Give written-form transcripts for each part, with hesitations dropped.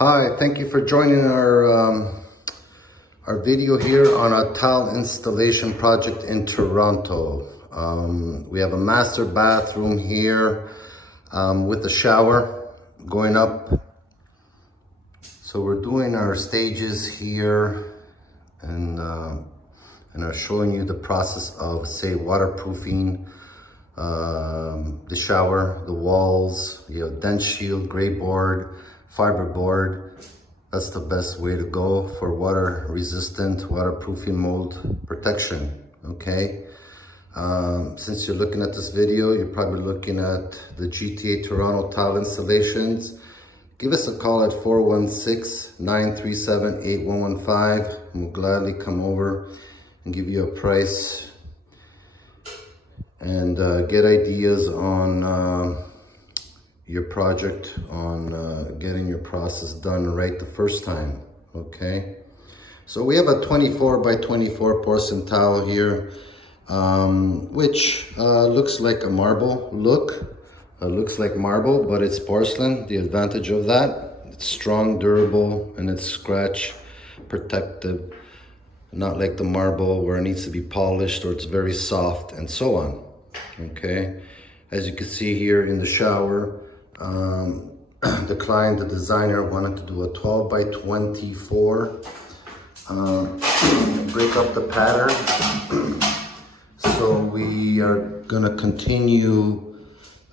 Hi, thank you for joining our video here on a tile installation project in Toronto. We have a master bathroom here with a shower going up. So we're doing our stages here and I'm showing you the process of, say, waterproofing the shower, the walls, dent shield, gray board, fiberboard. That's the best way to go for water resistant, waterproofing, mold protection. Okay, since you're looking at this video, you're probably looking at the GTA Toronto tile installations. Give us a call at 416-937-8115. We'll gladly come over and give you a price and get ideas on your project, on getting your process done right the first time. Okay, so we have a 24 by 24 porcelain tile here, which looks like a marble look. Looks like marble, but it's porcelain. The advantage of that, it's strong, durable, and it's scratch protective, not like the marble where it needs to be polished or it's very soft and so on. Okay, as you can see here in the shower, the client, the designer, wanted to do a 12 by 24, break up the pattern. So we are gonna continue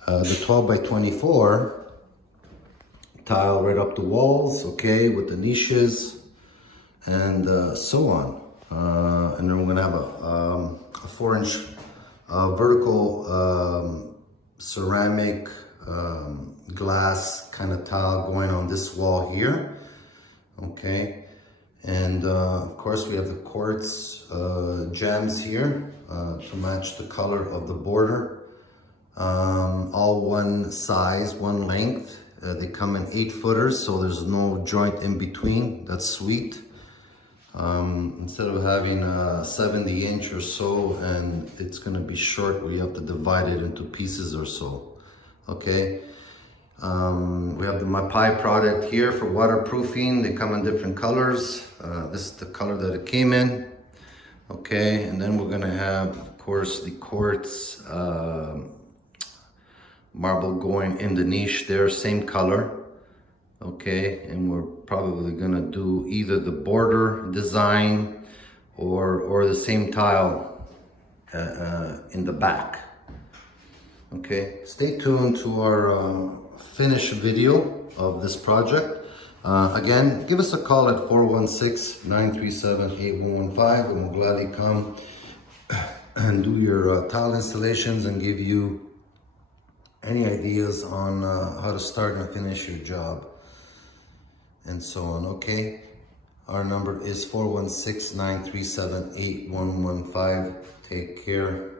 the 12 by 24 tile right up the walls, okay, with the niches and so on. And then we're gonna have a 4-inch vertical ceramic glass kind of tile going on this wall here. Okay, and of course we have the quartz gems here to match the color of the border. All one size, one length. They come in 8-footers, so there's no joint in between. That's sweet. Instead of having a 70-inch or so, and it's going to be short where you have to divide it into pieces or so. Okay, we have the Mapai product here for waterproofing. They come in different colors. This is the color that it came in. Okay, and then we're going to have, of course, the quartz marble going in the niche there, same color. Okay, and we're probably gonna do either the border design or the same tile in the back. Okay, stay tuned to our finished video of this project. Again, give us a call at 416-937-8115 and we'll gladly come and do your tile installations and give you any ideas on how to start and finish your job and so on. Okay, our number is 416-937-8115. Take care.